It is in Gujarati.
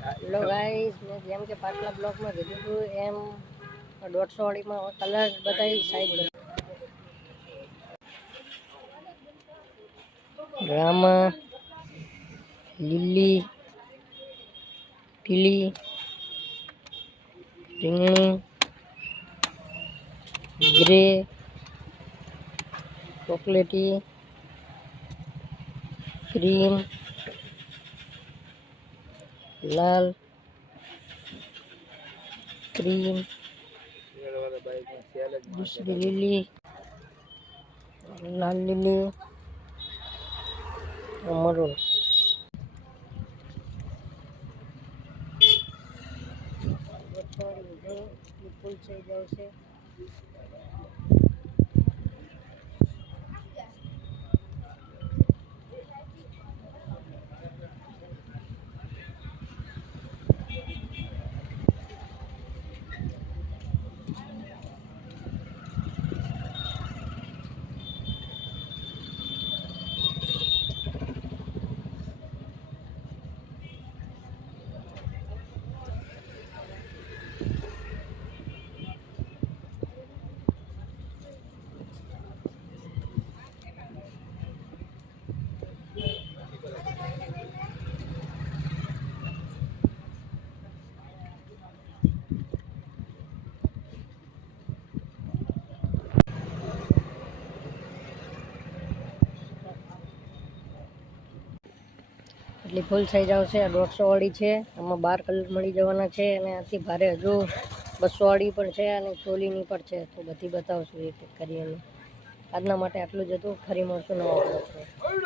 હેલો ગાઈસ, મેં જેમ કે પાછલા બ્લોકમાં કીધું હતું એમ 150 વાળીમાં કલર બતાવી સાઈડ રામા, લીલી, પીલી, રીંગણી, ગ્રે, ચોકલેટી, ક્રીમ, લાલ, क्रीम, दूसरी लिली, लाल लिली, मरून। फूल से जैसे એટલી ફૂલ સાઈઝ આવશે। 150 વાળી છે, આમાં 12 કલર મળી જવાના છે અને આથી ભારે હજુ 200 વાળી પણ છે અને ચોલીની પણ છે, તો બધી બતાવશું એક એક કરીને। આજના માટે આટલું જ હતું, ફરી મળશું નવા બ્લોગમાં।